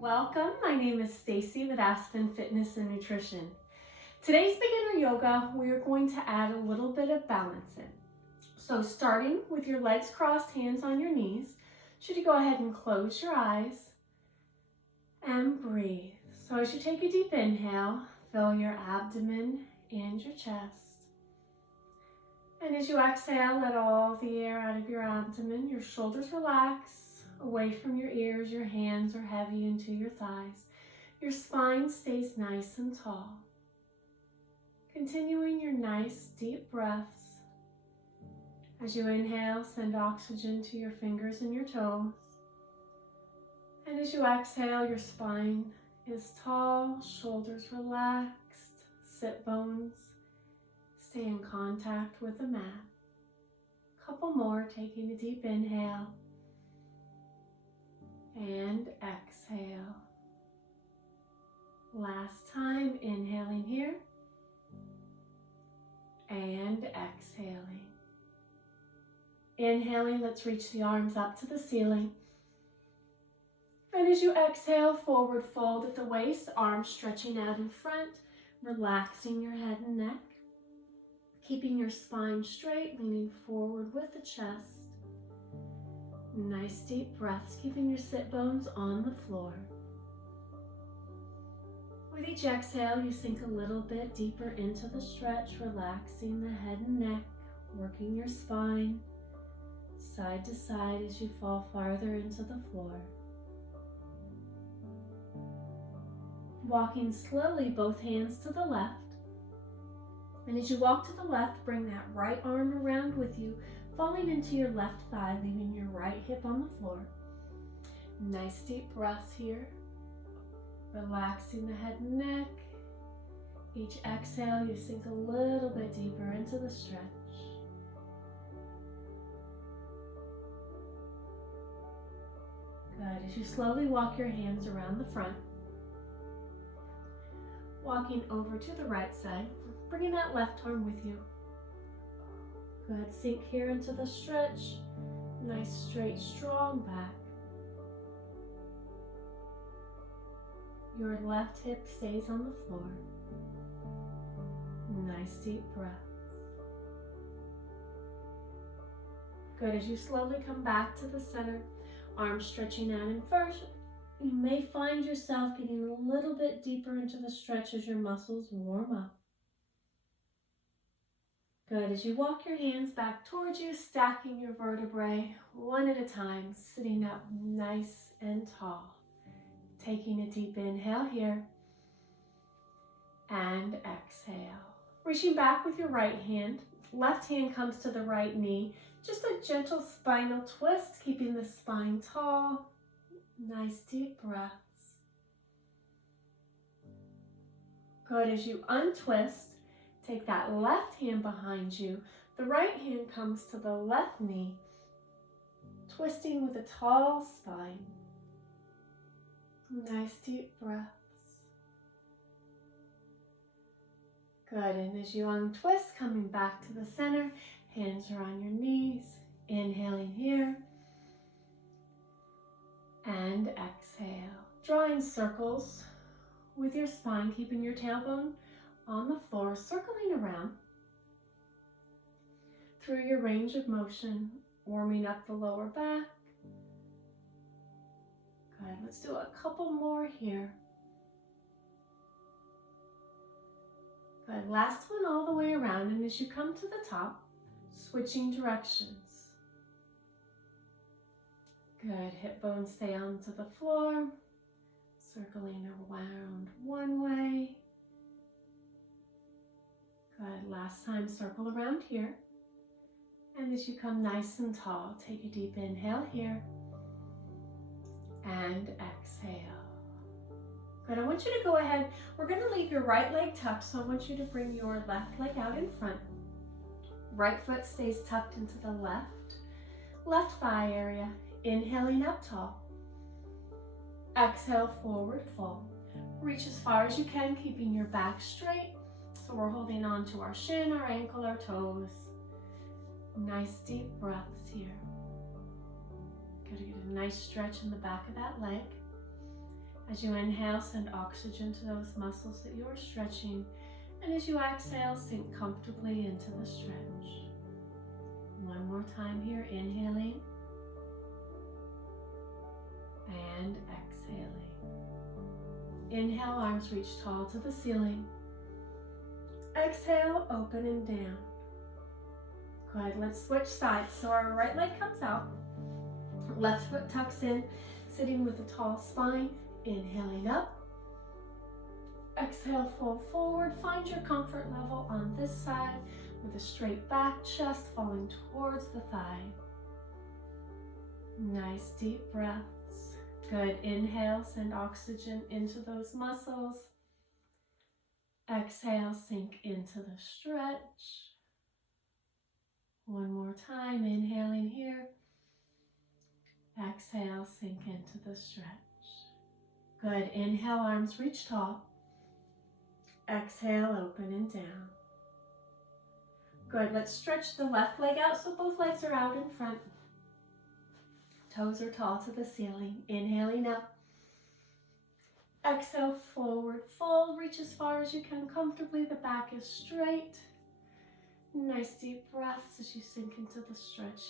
Welcome, my name is Stacie with Aspen Fitness and Nutrition. Today's beginner yoga, we are going to add a little bit of balance in. So starting with your legs crossed, hands on your knees, should you go ahead and close your eyes and breathe. So as you take a deep inhale, fill your abdomen and your chest. And as you exhale, let all the air out of your abdomen, your shoulders relax. Away from your ears, your hands are heavy into your thighs. Your spine stays nice and tall. Continuing your nice deep breaths. As you inhale, send oxygen to your fingers and your toes. And as you exhale, your spine is tall, shoulders relaxed, sit bones stay in contact with the mat. Couple more, taking a deep inhale. And exhale. Last time, inhaling here and exhaling. Inhaling, let's reach the arms up to the ceiling. And as you exhale, forward fold at the waist, arms stretching out in front, relaxing your head and neck, keeping your spine straight, leaning forward with the chest. Nice deep breaths, keeping your sit bones on the floor. With each exhale, you sink a little bit deeper into the stretch, relaxing the head and neck, working your spine side to side as you fall farther into the floor. Walking slowly, both hands to the left. And as you walk to the left, bring that right arm around with you, falling into your left thigh, leaving your right hip on the floor. Nice deep breaths here. Relaxing the head and neck. Each exhale, you sink a little bit deeper into the stretch. Good. As you slowly walk your hands around the front, walking over to the right side, bringing that left arm with you. Good, sink here into the stretch. Nice, straight, strong back. Your left hip stays on the floor. Nice, deep breath. Good, as you slowly come back to the center, arms stretching out in first, you may find yourself getting a little bit deeper into the stretch as your muscles warm up. Good, as you walk your hands back towards you, stacking your vertebrae one at a time, sitting up nice and tall. Taking a deep inhale here and exhale. Reaching back with your right hand, left hand comes to the right knee. Just a gentle spinal twist, keeping the spine tall. Nice deep breaths. Good, as you untwist, take that left hand behind you. The right hand comes to the left knee, twisting with a tall spine. Nice deep breaths. Good, and as you untwist, coming back to the center, hands are on your knees, inhaling here, and exhale. Drawing circles with your spine, keeping your tailbone on the floor, circling around through your range of motion, warming up the lower back. Good, let's do a couple more here. Good, last one all the way around, and as you come to the top, switching directions. Good, hip bones stay onto the floor, circling around one way. Good, last time, circle around here. And as you come nice and tall, take a deep inhale here and exhale. Good, I want you to go ahead, we're gonna leave your right leg tucked, so I want you to bring your left leg out in front. Right foot stays tucked into the left thigh area. Inhaling up tall. Exhale, forward fold. Reach as far as you can, keeping your back straight. So we're holding on to our shin, our ankle, our toes. Nice deep breaths here. Gotta get a nice stretch in the back of that leg. As you inhale, send oxygen to those muscles that you are stretching. And as you exhale, sink comfortably into the stretch. One more time here, inhaling and exhaling. Inhale, arms reach tall to the ceiling. Exhale, open and down. Good, let's switch sides. So our right leg comes out, left foot tucks in, sitting with a tall spine. Inhaling up. Exhale, fold forward. Find your comfort level on this side with a straight back, chest falling towards the thigh. Nice deep breaths. Good, inhale, send oxygen into those muscles. Exhale, sink into the stretch. One more time, inhaling here. Exhale, sink into the stretch. Good, inhale, arms reach tall. Exhale, open and down. Good, let's stretch the left leg out so both legs are out in front. Toes are tall to the ceiling. Inhaling up. Exhale, forward fold. Reach as far as you can comfortably. The back is straight. Nice deep breaths as you sink into the stretch.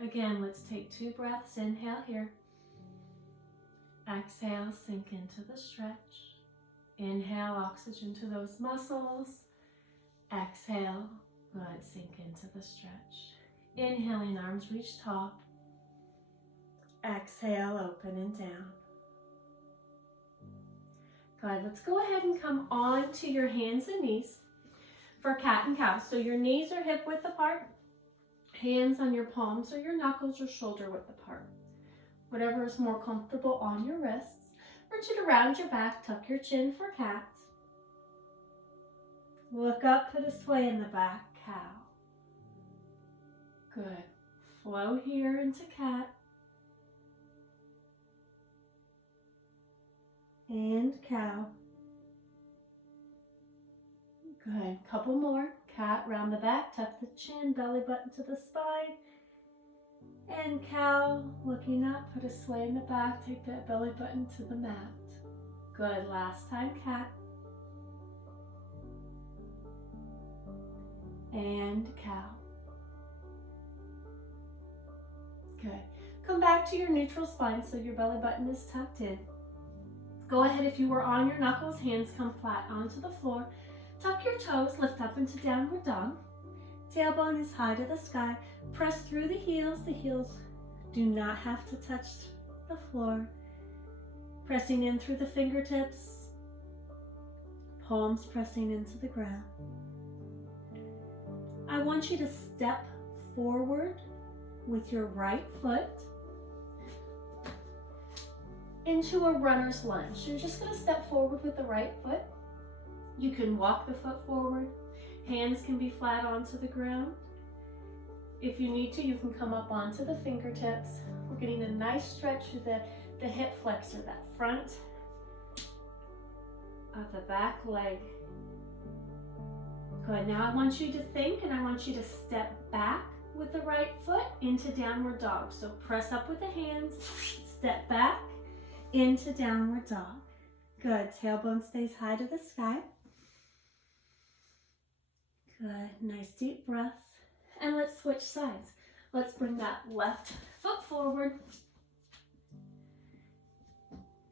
Again, let's take 2 breaths. Inhale here. Exhale, sink into the stretch. Inhale, oxygen to those muscles. Exhale, good, sink into the stretch. Inhaling, arms reach tall. Exhale, open and down. Good, let's go ahead and come on to your hands and knees for cat and cow. So your knees are hip width apart, hands on your palms or your knuckles or shoulder width apart. Whatever is more comfortable on your wrists. Reach it around your back, tuck your chin for cat. Look up, put a sway in the back, cow. Good. Flow here into cat. And cow. Good. Couple more. Cat, round the back, tuck the chin, belly button to the spine. And cow, looking up, put a sway in the back, take that belly button to the mat. Good, last time, cat. And cow. Good. Come back to your neutral spine so your belly button is tucked in. Go ahead, if you were on your knuckles, hands come flat onto the floor. Tuck your toes, lift up into downward dog. Tailbone is high to the sky. Press through the heels. The heels do not have to touch the floor. Pressing in through the fingertips. Palms pressing into the ground. I want you to step forward with your right foot into a runner's lunge. You're just going to step forward with the right foot. You can walk the foot forward. Hands can be flat onto the ground. If you need to, you can come up onto the fingertips. We're getting a nice stretch through the hip flexor, that front of the back leg. Good, now I want you to think and I want you to step back with the right foot into downward dog. So press up with the hands, step back into downward dog. Good, tailbone stays high to the sky. Good, nice deep breaths. And let's switch sides. Let's bring that left foot forward.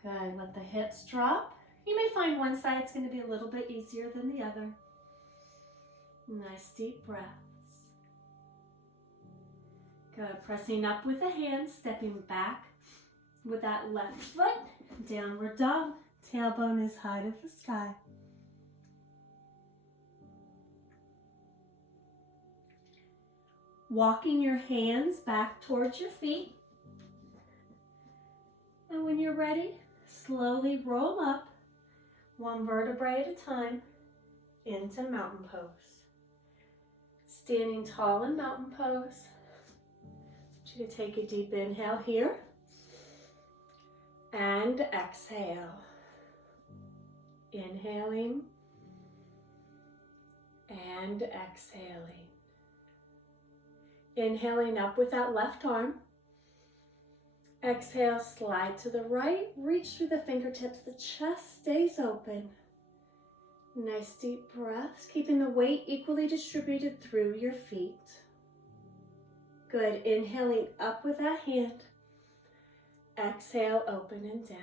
Good, let the hips drop. You may find one side's going to be a little bit easier than the other. Nice deep breaths. Good, pressing up with the hands, stepping back with that left foot. Downward dog, tailbone is high to the sky. Walking your hands back towards your feet. And when you're ready, slowly roll up one vertebrae at a time into mountain pose. Standing tall in mountain pose. I want you to take a deep inhale here and exhale. Inhaling and exhaling. Inhaling up with that left arm. Exhale, slide to the right, reach through the fingertips, the chest stays open. Nice deep breaths, keeping the weight equally distributed through your feet. Good, inhaling up with that hand. Exhale, open and down.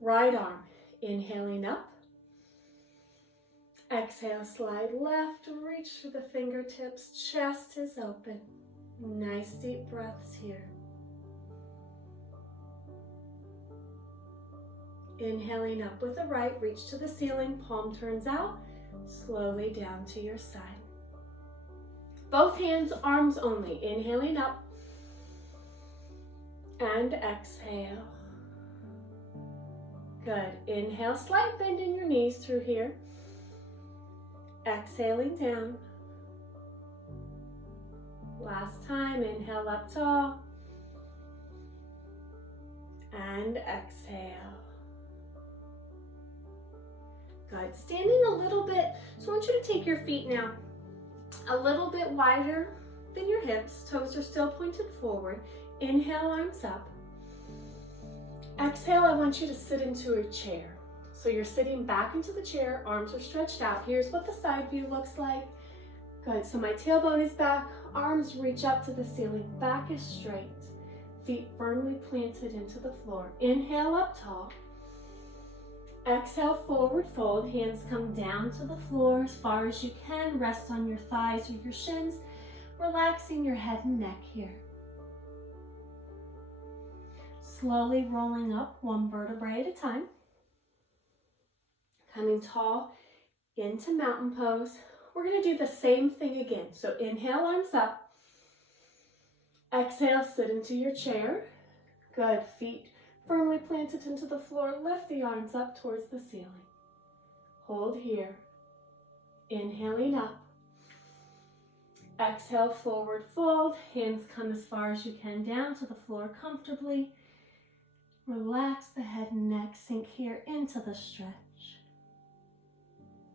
Right arm, inhaling up. Exhale, slide left, reach through the fingertips, chest is open. Nice deep breaths here. Inhaling up with the right, reach to the ceiling, palm turns out, slowly down to your side. Both hands, arms only. Inhaling up and exhale. Good. Inhale, slight bend in your knees through here. Exhaling down. Last time, inhale up tall. And exhale. Good. Standing a little bit, so I want you to take your feet now a little bit wider than your hips. Toes are still pointed forward. Inhale, arms up. Exhale, I want you to sit into a chair. So you're sitting back into the chair, arms are stretched out. Here's what the side view looks like. Good, so my tailbone is back, arms reach up to the ceiling, back is straight, feet firmly planted into the floor. Inhale up tall. Exhale, forward fold, hands come down to the floor as far as you can. Rest on your thighs or your shins, relaxing your head and neck here. Slowly rolling up one vertebrae at a time. Coming tall into mountain pose. We're going to do the same thing again. So inhale, arms up. Exhale, sit into your chair. Good, feet firmly planted into the floor. Lift the arms up towards the ceiling. Hold here. Inhaling up. Exhale, forward fold. Hands come as far as you can down to the floor comfortably. Relax the head and neck. Sink here into the stretch.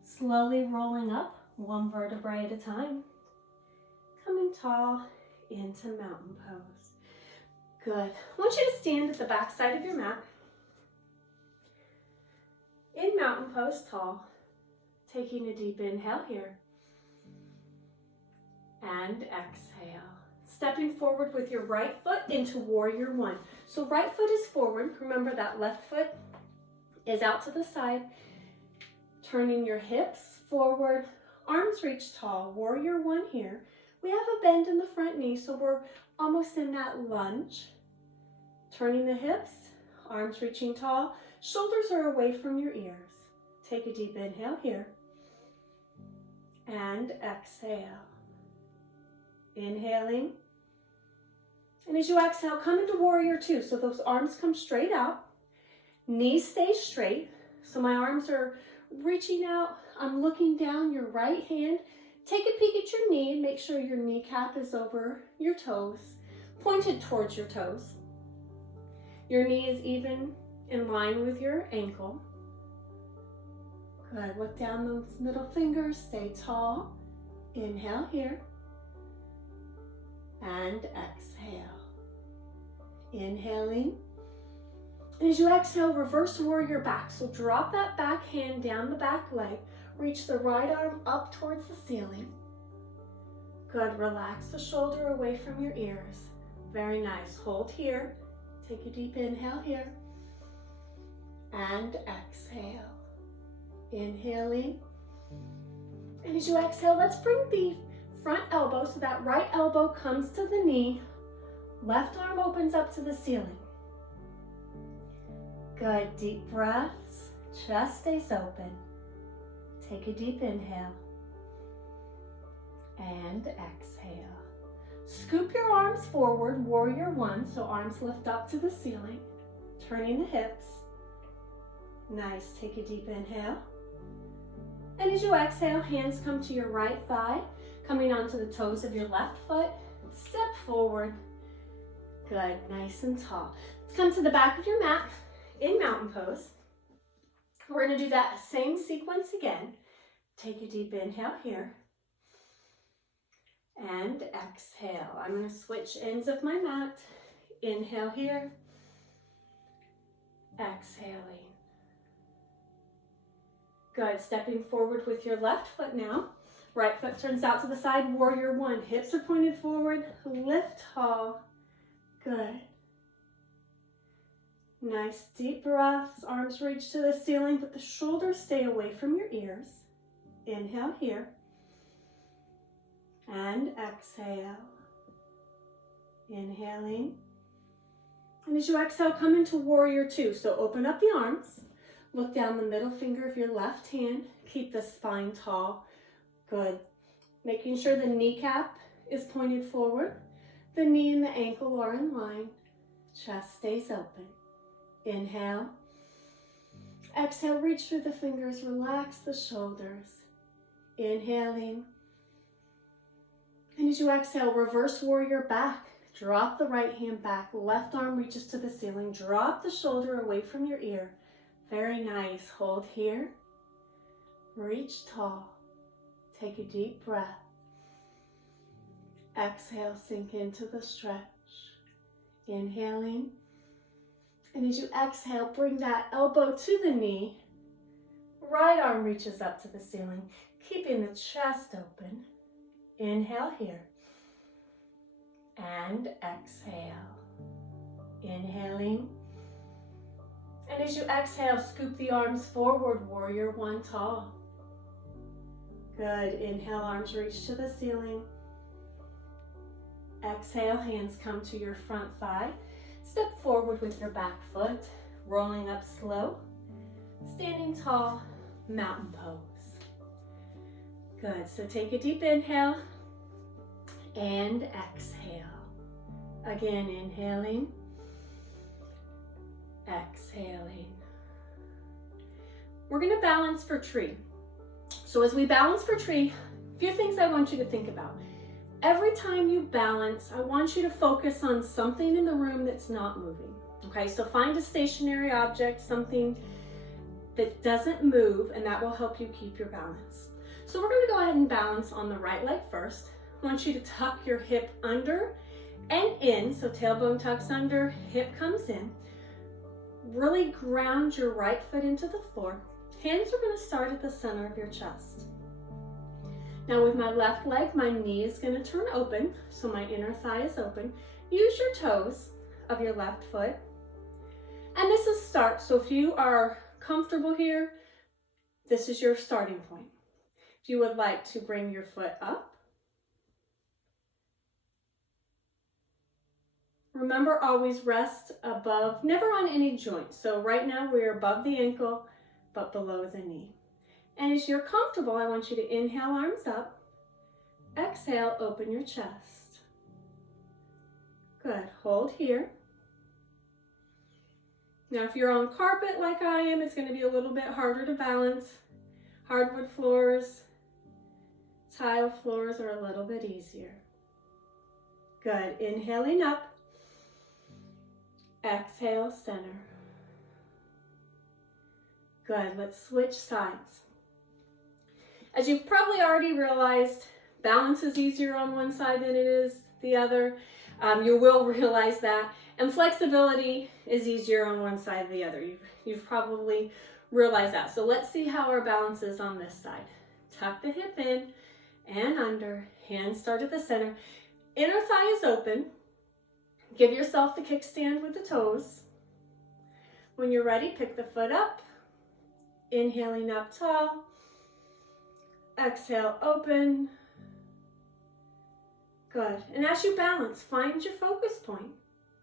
Slowly rolling up, one vertebrae at a time. Coming tall into mountain pose. Good. I want you to stand at the back side of your mat. In mountain pose, tall. Taking a deep inhale here. And exhale. Stepping forward with your right foot into warrior one. So right foot is forward. Remember that left foot is out to the side. Turning your hips forward. Arms reach tall. Warrior one here. We have a bend in the front knee, so we're almost in that lunge. Turning the hips, arms reaching tall, shoulders are away from your ears. Take a deep inhale here. And exhale. Inhaling. And as you exhale, come into warrior two. So those arms come straight out. Knees stay straight. So my arms are reaching out. I'm looking down. Your right hand. Take a peek at your knee and make sure your kneecap is over your toes, pointed towards your toes. Your knee is even in line with your ankle. Good. Look down those middle fingers. Stay tall. Inhale here. And exhale. Inhaling. And as you exhale, reverse warrior back. So drop that back hand down the back leg. Reach the right arm up towards the ceiling. Good. Relax the shoulder away from your ears. Very nice. Hold here. Take a deep inhale here. And exhale. Inhaling. And as you exhale, let's bring the front elbow so that right elbow comes to the knee. Left arm opens up to the ceiling. Good. Deep breaths. Chest stays open. Take a deep inhale. And exhale. Scoop your arms forward, warrior one, so arms lift up to the ceiling. Turning the hips. Nice. Take a deep inhale. And as you exhale, hands come to your right thigh, coming onto the toes of your left foot. Step forward. Good. Nice and tall. Let's come to the back of your mat in mountain pose. We're going to do that same sequence again. Take a deep inhale here. And exhale. I'm going to switch ends of my mat. Inhale here. Exhaling. Good. Stepping forward with your left foot now. Right foot turns out to the side. Warrior one. Hips are pointed forward. Lift tall. Good. Nice deep breaths. Arms reach to the ceiling, but the shoulders stay away from your ears. Inhale here. And exhale. Inhaling. And as you exhale, come into warrior two. So open up the arms. Look down the middle finger of your left hand. Keep the spine tall. Good. Making sure the kneecap is pointed forward. The knee and the ankle are in line. Chest stays open. Inhale. Exhale, reach through the fingers. Relax the shoulders. Inhaling. And as you exhale, reverse warrior back. Drop the right hand back. Left arm reaches to the ceiling. Drop the shoulder away from your ear. Very nice. Hold here. Reach tall. Take a deep breath. Exhale, sink into the stretch. Inhaling. And as you exhale, bring that elbow to the knee. Right arm reaches up to the ceiling, keeping the chest open. Inhale here. And exhale. Inhaling. And as you exhale, scoop the arms forward, warrior one tall. Good. Inhale, arms reach to the ceiling. Exhale, hands come to your front thigh. Step forward with your back foot, rolling up slow. Standing tall, mountain pose. Good. So take a deep inhale and exhale. Again, inhaling, exhaling. We're going to balance for tree. So as we balance for tree, a few things I want you to think about. Every time you balance, I want you to focus on something in the room that's not moving. Okay, so find a stationary object, something that doesn't move, and that will help you keep your balance. So we're going to go ahead and balance on the right leg first. I want you to tuck your hip under and in, so tailbone tucks under, hip comes in. Really ground your right foot into the floor. Hands are going to start at the center of your chest. Now with my left leg, my knee is going to turn open, so my inner thigh is open. Use your toes of your left foot. And this is start, so if you are comfortable here, this is your starting point. If you would like to bring your foot up, remember always rest above, never on any joint. So right now we're above the ankle, but below the knee. And as you're comfortable, I want you to inhale, arms up. Exhale, open your chest. Good, hold here. Now if you're on carpet like I am, it's going to be a little bit harder to balance. Hardwood floors, tile floors are a little bit easier. Good, inhaling up. Exhale, center. Good, let's switch sides. As you've probably already realized, balance is easier on one side than it is the other. You will realize that. And flexibility is easier on one side than the other. You've probably realized that. So let's see how our balance is on this side. Tuck the hip in and under. Hands start at the center. Inner thigh is open. Give yourself the kickstand with the toes. When you're ready, pick the foot up. Inhaling up tall. Exhale, open. Good. And as you balance, find your focus point.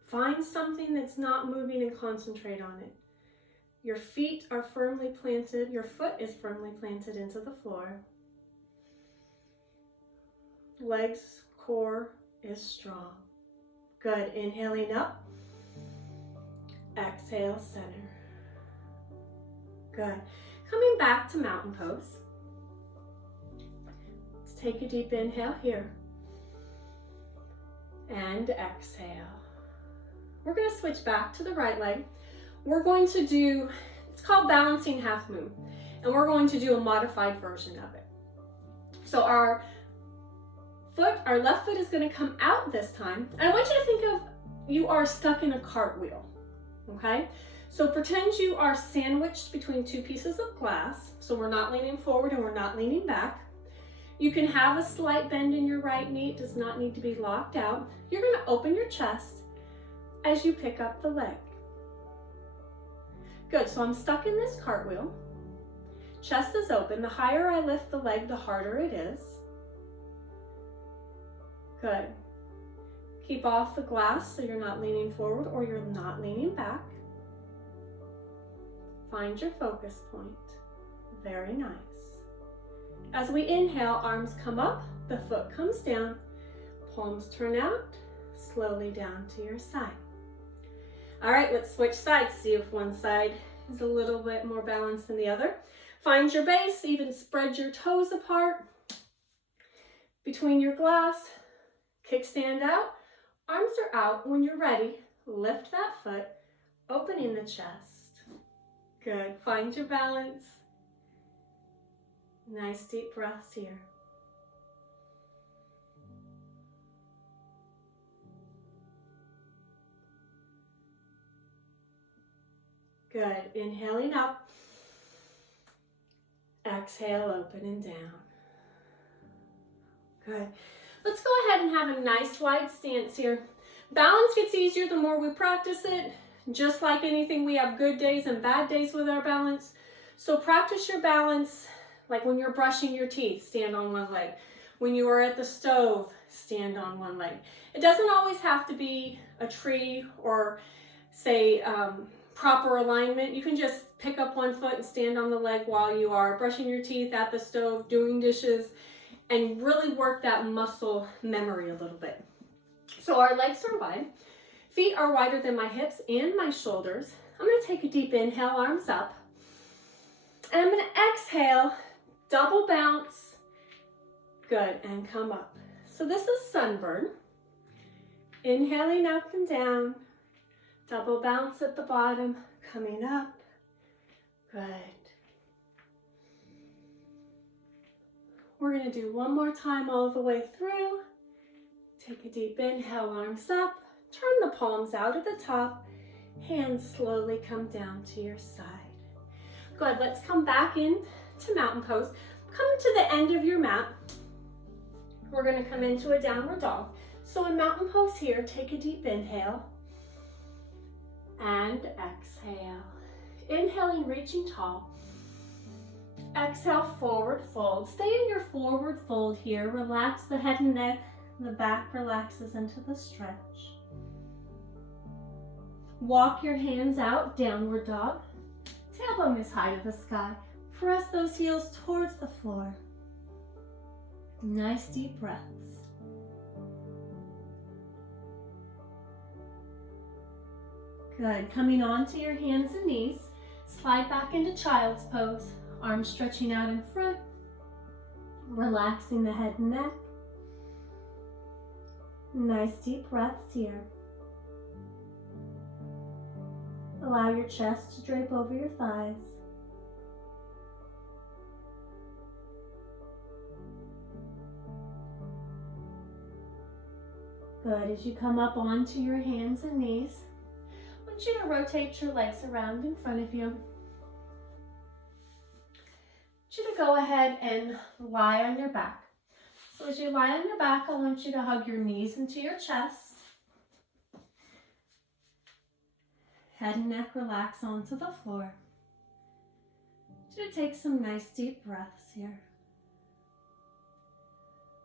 Find something that's not moving and concentrate on it. Your feet are firmly planted. Your foot is firmly planted into the floor. Legs, core is strong. Good. Inhaling up. Exhale, center. Good. Coming back to mountain pose. Let's take a deep inhale here. And exhale. We're going to switch back to the right leg. We're going to do, it's called balancing half moon. And we're going to do a modified version of it. So our Our left foot is going to come out this time. And I want you to think of you are stuck in a cartwheel, okay? So pretend you are sandwiched between two pieces of glass. So we're not leaning forward and we're not leaning back. You can have a slight bend in your right knee. It does not need to be locked out. You're going to open your chest as you pick up the leg. Good, so I'm stuck in this cartwheel. Chest is open. The higher I lift the leg, the harder it is. Good. Keep off the glass so you're not leaning forward or you're not leaning back. Find your focus point. Very nice. As we inhale, arms come up, the foot comes down, palms turn out, slowly down to your side. All right, let's switch sides, see if one side is a little bit more balanced than the other. Find your base, even spread your toes apart between your glass. Kickstand out, arms are out. When you're ready, lift that foot, opening the chest. Good, find your balance. Nice deep breaths here. Good, inhaling up. Exhale, open and down. Good. Let's go ahead and have a nice wide stance here. Balance gets easier the more we practice it. Just like anything, we have good days and bad days with our balance. So practice your balance, like when you're brushing your teeth, stand on one leg. When you are at the stove, stand on one leg. It doesn't always have to be a tree or say proper alignment. You can just pick up one foot and stand on the leg while you are brushing your teeth, at the stove, doing dishes, and really work that muscle memory a little bit. So our legs are wide. Feet are wider than my hips and my shoulders. I'm going to take a deep inhale, arms up. And I'm going to exhale, double bounce. Good, and come up. So this is sunburn. Inhaling up and down. Double bounce at the bottom, coming up. Good. We're going to do one more time all the way through. Take a deep inhale, arms up. Turn the palms out at the top. Hands slowly come down to your side. Good, let's come back in to mountain pose. Come to the end of your mat. We're going to come into a downward dog. So in mountain pose here, take a deep inhale. And exhale. Inhaling, reaching tall. Exhale, forward fold. Stay in your forward fold here. Relax the head and neck. The back relaxes into the stretch. Walk your hands out, downward dog. Tailbone is high to the sky. Press those heels towards the floor. Nice deep breaths. Good. Coming onto your hands and knees. Slide back into child's pose. Arms stretching out in front. Relaxing the head and neck. Nice deep breaths here. Allow your chest to drape over your thighs. Good. As you come up onto your hands and knees, I want you to rotate your legs around in front of you. I want you to go ahead and lie on your back. So as you lie on your back, I want you to hug your knees into your chest. Head and neck relax onto the floor. I want you to take some nice deep breaths here.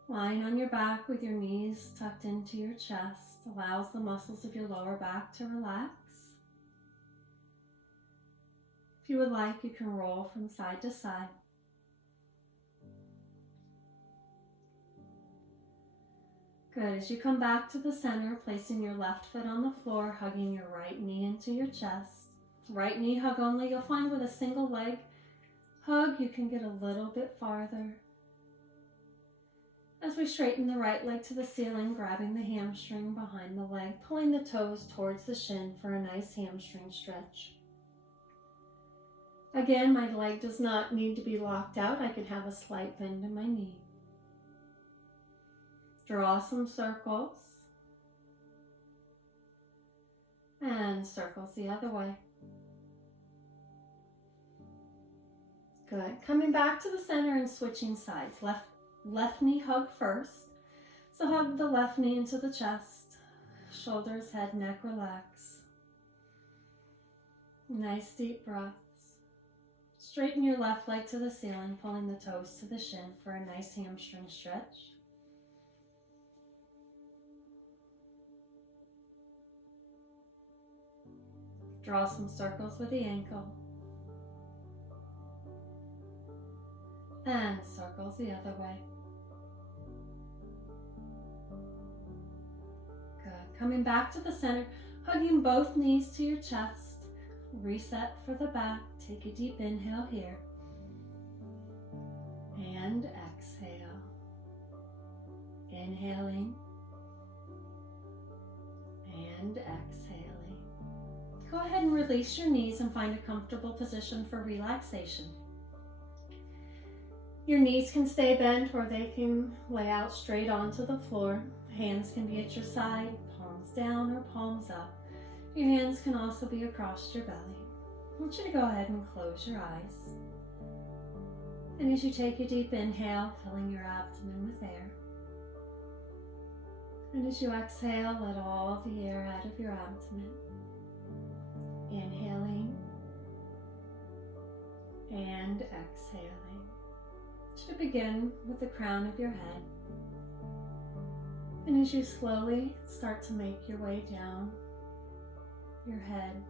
Lying on your back with your knees tucked into your chest allows the muscles of your lower back to relax. If you would like, you can roll from side to side. Good. As you come back to the center, placing your left foot on the floor, hugging your right knee into your chest. Right knee hug only. You'll find with a single leg hug, you can get a little bit farther. As we straighten the right leg to the ceiling, grabbing the hamstring behind the leg, pulling the toes towards the shin for a nice hamstring stretch. Again, my leg does not need to be locked out. I can have a slight bend in my knee. Draw some circles. And circles the other way. Good. Coming back to the center and switching sides. Left knee hug first. So hug the left knee into the chest. Shoulders, head, neck, relax. Nice deep breaths. Straighten your left leg to the ceiling, pulling the toes to the shin for a nice hamstring stretch. Draw some circles with the ankle. And circles the other way. Good. Coming back to the center, hugging both knees to your chest. Reset for the back. Take a deep inhale here. And exhale. Inhaling. And exhaling. Go ahead and release your knees and find a comfortable position for relaxation. Your knees can stay bent or they can lay out straight onto the floor. Hands can be at your side, palms down or palms up. Your hands can also be across your belly. I want you to go ahead and close your eyes. And as you take a deep inhale, filling your abdomen with air. And as you exhale, let all the air out of your abdomen. Inhaling and exhaling. To begin with the crown of your head. And as you slowly start to make your way down your head,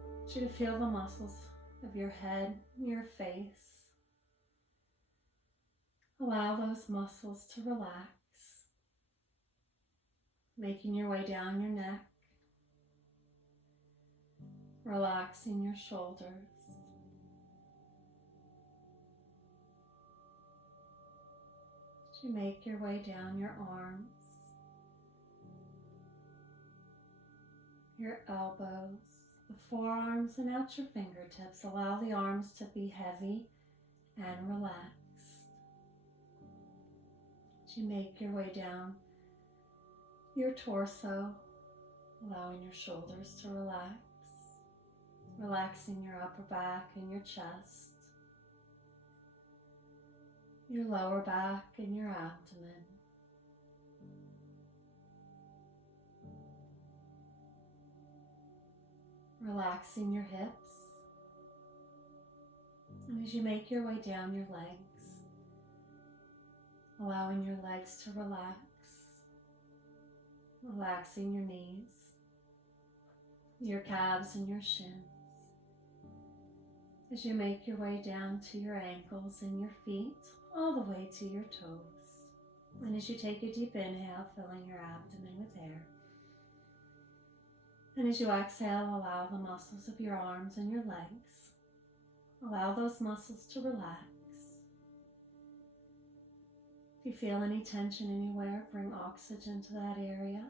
I want you to feel the muscles of your head, your face. Allow those muscles to relax, making your way down your neck, relaxing your shoulders. As you make your way down your arms, your elbows, the forearms, and out your fingertips. Allow the arms to be heavy and relaxed. As you make your way down your torso, allowing your shoulders to relax, relaxing your upper back and your chest, your lower back and your abdomen. Relaxing your hips. And as you make your way down your legs, allowing your legs to relax, relaxing your knees, your calves and your shins. As you make your way down to your ankles and your feet, all the way to your toes. And as you take a deep inhale, filling your abdomen with air. And as you exhale, allow the muscles of your arms and your legs. Allow those muscles to relax. If you feel any tension anywhere, bring oxygen to that area.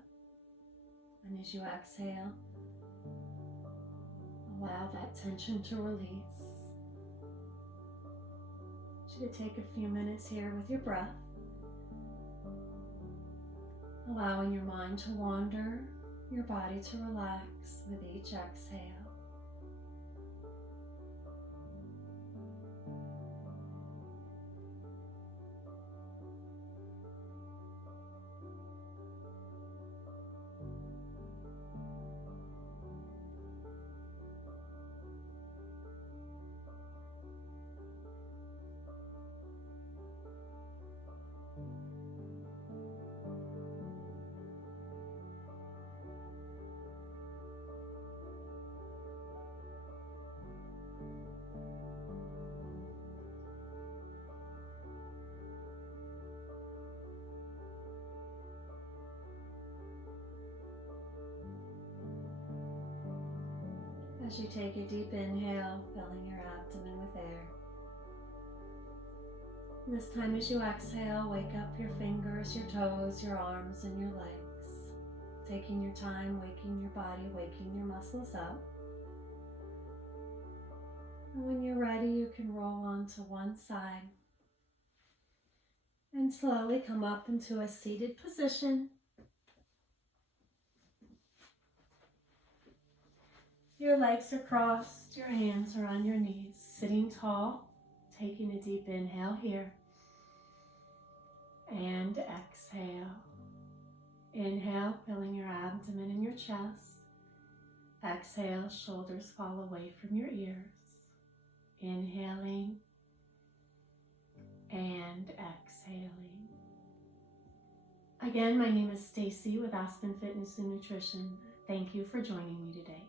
And as you exhale, allow that tension to release. I want you to take a few minutes here with your breath, allowing your mind to wander, your body to relax with each exhale. As you take a deep inhale, filling your abdomen with air. This time as you exhale, wake up your fingers, your toes, your arms, and your legs. Taking your time, waking your body, waking your muscles up. And when you're ready, you can roll onto one side. And slowly come up into a seated position. Your legs are crossed, your hands are on your knees, sitting tall, taking a deep inhale here. And exhale. Inhale, filling your abdomen and your chest. Exhale, shoulders fall away from your ears. Inhaling and exhaling. Again, my name is Stacie with Aspen Fitness and Nutrition. Thank you for joining me today.